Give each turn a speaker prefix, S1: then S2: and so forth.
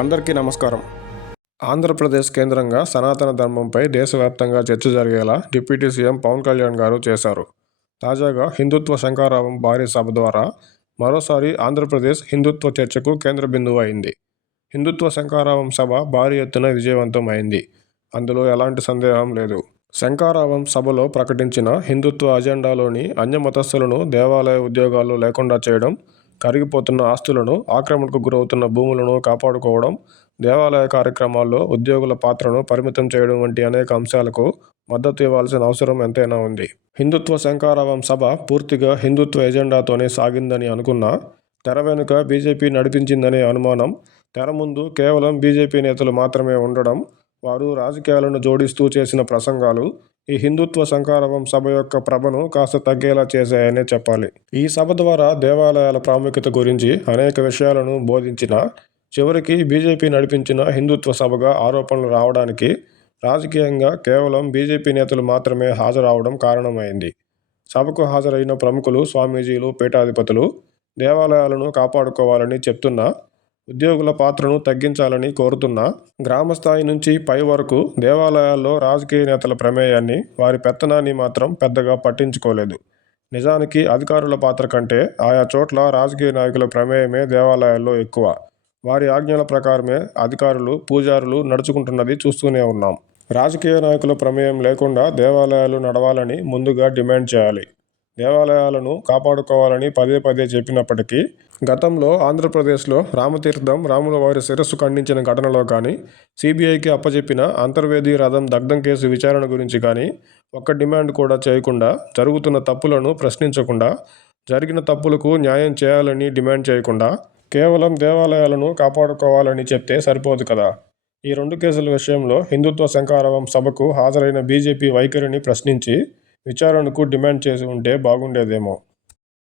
S1: అందరికీ నమస్కారం. ఆంధ్రప్రదేశ్ కేంద్రంగా సనాతన ధర్మంపై దేశవ్యాప్తంగా చర్చ జరిగేలా డిప్యూటీ సీఎం పవన్ కళ్యాణ్ గారు చేశారు. తాజాగా హిందుత్వ శంకారావం భారీ సభ ద్వారా మరోసారి ఆంధ్రప్రదేశ్ హిందుత్వ చర్చకు కేంద్ర బిందువు అయింది. హిందుత్వ శంకారావం సభ భారీ ఎత్తున విజయవంతం అయింది అందులో ఎలాంటి సందేహం లేదు. శంకారావం సభలో ప్రకటించిన హిందుత్వ అజెండాలోని అన్యమతస్థులను దేవాలయ ఉద్యోగాలు లేకుండా చేయడం కరిగిపోతున్న ఆస్తులను ఆక్రమణకు గురవుతున్న భూములను కాపాడుకోవడం దేవాలయ కార్యక్రమాల్లో ఉద్యోగుల పాత్రను పరిమితం చేయడం వంటి అనేక అంశాలకు మద్దతు ఇవ్వాల్సిన అవసరం ఎంతైనా ఉంది. హిందుత్వ శంకారావం సభ పూర్తిగా హిందుత్వ ఎజెండాతోనే సాగిందని అనుకున్నా తెర వెనుక బీజేపీ నడిపించిందనే అనుమానం తెర ముందు కేవలం బీజేపీ నేతలు మాత్రమే ఉండడం వారు రాజకీయాలను జోడిస్తూ చేసిన ప్రసంగాలు ఈ హిందుత్వ సంకారవం సభ యొక్క ప్రభను కాస్త తగ్గేలా చేశాయనే చెప్పాలి. ఈ సభ ద్వారా దేవాలయాల ప్రాముఖ్యత గురించి అనేక విషయాలను బోధించిన చివరికి బీజేపీ నడిపించిన హిందుత్వ సభగా ఆరోపణలు రావడానికి రాజకీయంగా కేవలం బీజేపీ నేతలు మాత్రమే హాజరవడం కారణమైంది. సభకు హాజరైన ప్రముఖులు స్వామీజీలు పీఠాధిపతులు దేవాలయాలను కాపాడుకోవాలని చెప్తున్నా ఉద్యోగుల పాత్రను తగ్గించాలని కోరుతున్నా. గ్రామస్థాయి నుంచి పై వరకు దేవాలయాల్లో రాజకీయ నేతల ప్రమేయాన్ని వారి పెత్తనాన్ని మాత్రం పెద్దగా పట్టించుకోలేదు. నిజానికి అధికారుల పాత్ర కంటే ఆయా చోట్ల రాజకీయ నాయకుల ప్రమేయమే దేవాలయాల్లో ఎక్కువ. వారి ఆజ్ఞల ప్రకారమే అధికారులు పూజారులు నడుచుకుంటున్నది చూస్తూనే ఉన్నాం. రాజకీయ నాయకుల ప్రమేయం లేకుండా దేవాలయాలు నడవాలని ముందుగా డిమాండ్ చేయాలి. దేవాలయాలను కాపాడుకోవాలని పదే పదే చెప్పినప్పటికీ గతంలో ఆంధ్రప్రదేశ్లో రామతీర్థం రాముల వారి శిరస్సు ఖండించిన ఘటనలో కానీ సిబిఐకి అప్పచెప్పిన అంతర్వేది రథం దగ్ధం కేసు విచారణ గురించి కానీ ఒక్క డిమాండ్ కూడా చేయకుండా జరుగుతున్న తప్పులను ప్రశ్నించకుండా జరిగిన తప్పులకు న్యాయం చేయాలని డిమాండ్ చేయకుండా కేవలం దేవాలయాలను కాపాడుకోవాలని చెప్తే సరిపోదు కదా. ఈ రెండు కేసుల విషయంలో హిందుత్వ శంకారవం సభకు హాజరైన బీజేపీ వైఖరిని ప్రశ్నించి విచారణకు డిమాండ్ చేసి ఉంటే బాగుండేదేమో.